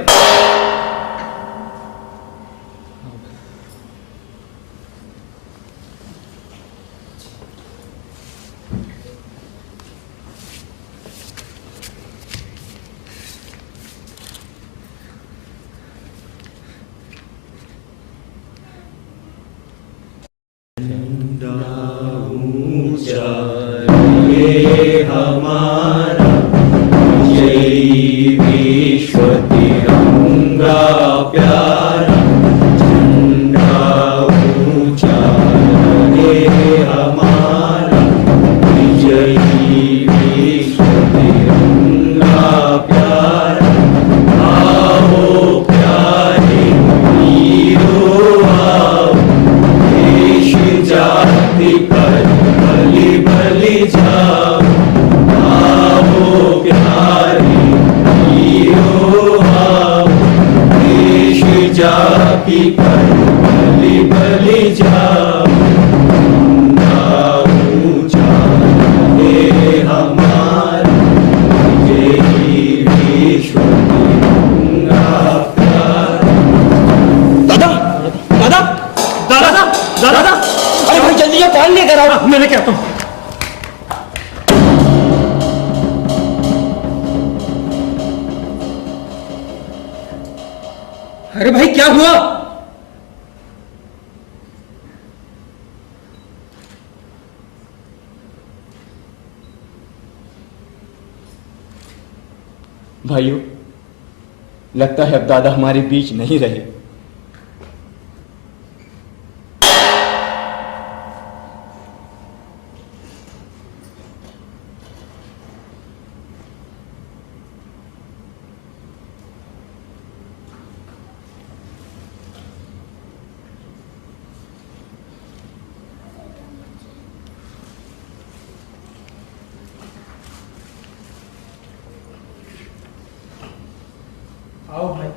हमारा जय विश्व तिरंगा। जा पीपल बलि बलि जा ऊंचा हे हमारा यही विश्व दादा दादा दादा दादा, अरे भाई जल्दी ये पानी लेकर आओ। मैंने कहता हूं अरे भाई क्या हुआ? भाइयों, लगता है अब दादा हमारे बीच नहीं रहे। आओ भाई।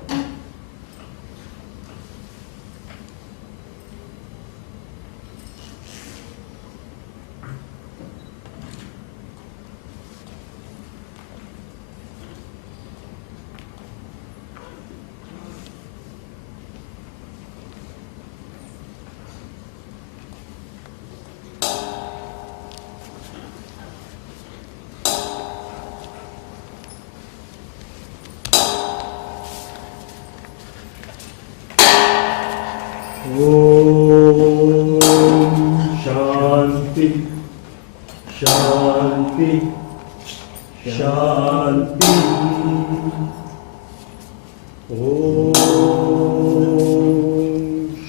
शांति शांति शांति ओम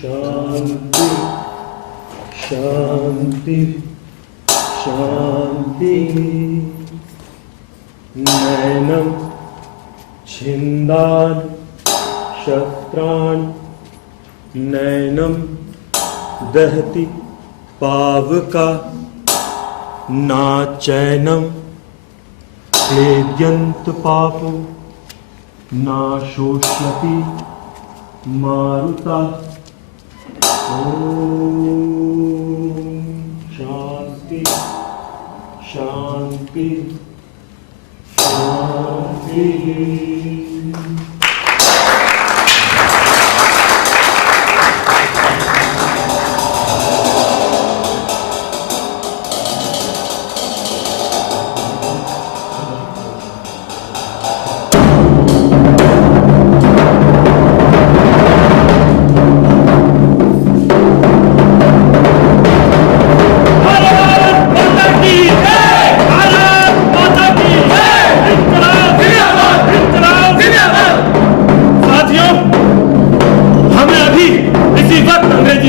शांति शांति शांति नैनम छिंदान शस्त्रान नैनम दहति पावका नाचैनम क्लेद्यंत पापो ना शोष्यति मारुता ओम शांति शांति शांति।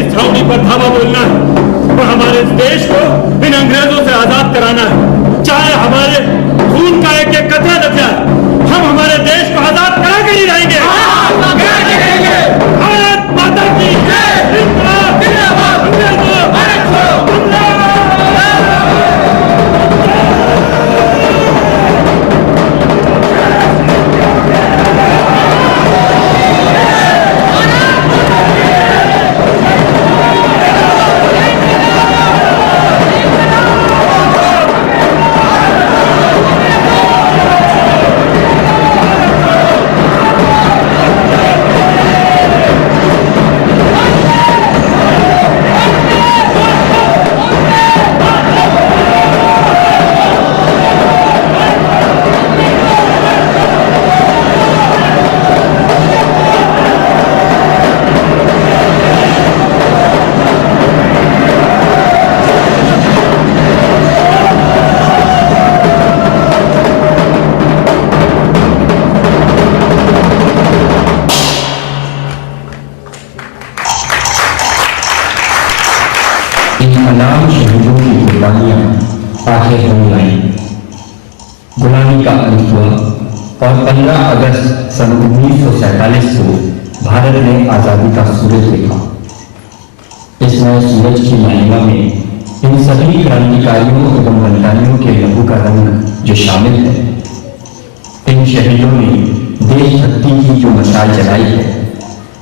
छावनी पर धावा बोलना है और हमारे इस देश को इन अंग्रेजों से आजाद कराना है, चाहे हमारे खून का एक एक कतरा लग जाए, हम हमारे देश को आजाद करा के ही रहेंगे। भारत माता की जय। इंकलाब जिंदाबाद। अंग्रेजों भारत छोड़ो। अनाम शहीदों की कुर्बानियां आखिर हो आई, गुलामी का अंत हुआ और 15 अगस्त सन 1947 को भारत ने आजादी का सूरज देखा। इस नए सूरज की लालिमा में इन सभी क्रांतिकारियों एवं बलिदानियों के लहू का रंग जो शामिल है, इन शहीदों ने देशभक्ति की जो मशाल जलाई है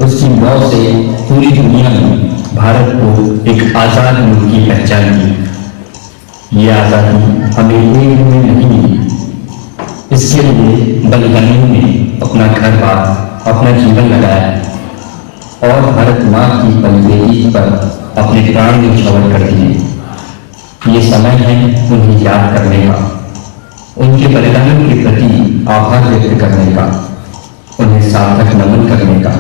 उसकी मौत से पूरी दुनिया में भारत को एक आजाद मुल्क की पहचान दी। ये आजादी हमें एक दिन में नहीं मिली। इसके लिए बलिदानियों ने अपना घर बार, अपना जीवन लगाया और भारत माँ की बलिदेवी पर अपने प्राण न्यौछावर कर दिए। ये समय है उन्हें याद करने का, उनके बलिदानों के प्रति आभार व्यक्त करने का, उन्हें सार्थक नमन करने का।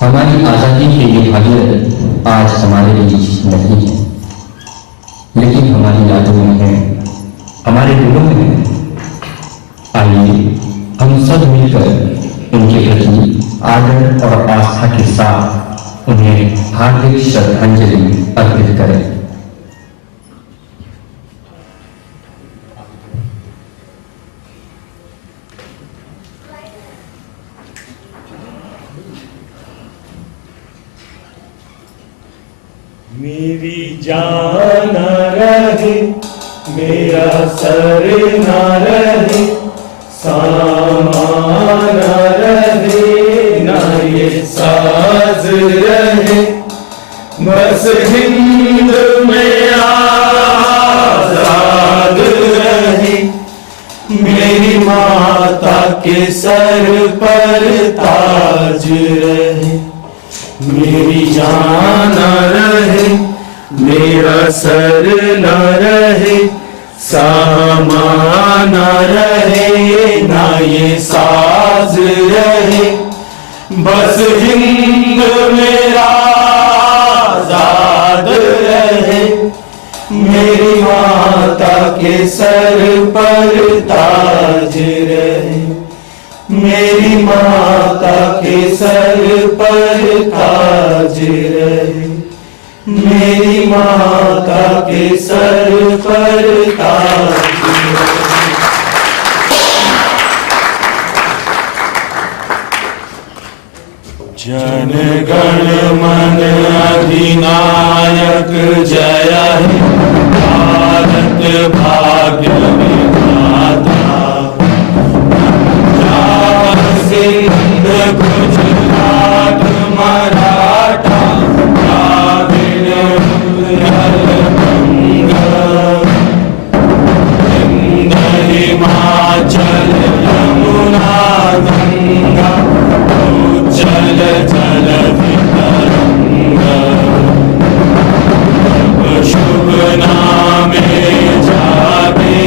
हमारी आजादी के ये भागीरथ आज हमारे बीच नहीं है, लेकिन हमारी यादों में है, हमारे दिलों में है। आइए हम सब मिलकर उनके प्रति आदर और आस्था के साथ उन्हें हार्दिक श्रद्धांजलि अर्पित करें। मेरी जान न रहे, मेरा सर न रहे, सामान न रहे, ना ये साज रहे, बस हिंद में आजाद रहे। मेरी माता के सर पर ताज रहे। मेरी जान न रहे, मेरा सर न रहे, सामान न रहे, ना ये साज रहे, बस हिंद मेरा आजाद रहे। मेरी माता के सर पर ताज रहे। मेरी माता के सर पर ताज रहे। मेरी माता के सर पर ताज रहे। जन गण मन अधिनायक जय हे, भारत भाग्य विधाता। सिंध गुजरात मराठा, द्राविड़ उत्कल बंग, विंध्य हिमाचल यमुना गंगा, उज्जल जल वितरंग। अब शुभ नामे जागे,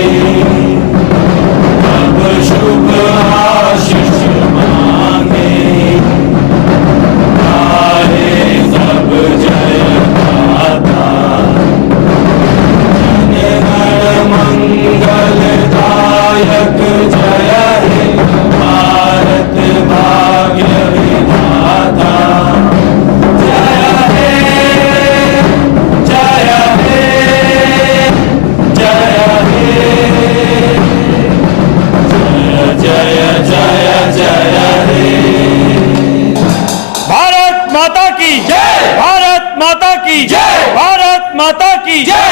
अब शुभ आशीष मांगे, गाए सब जय गाथा। जन गण मंगल दायक जय हे, भारत भाग्य विधाता। जय हे, जय हे, जय हे, जय जय जय हे। भारत माता की जय, भारत माता की जय, भारत माता की जय।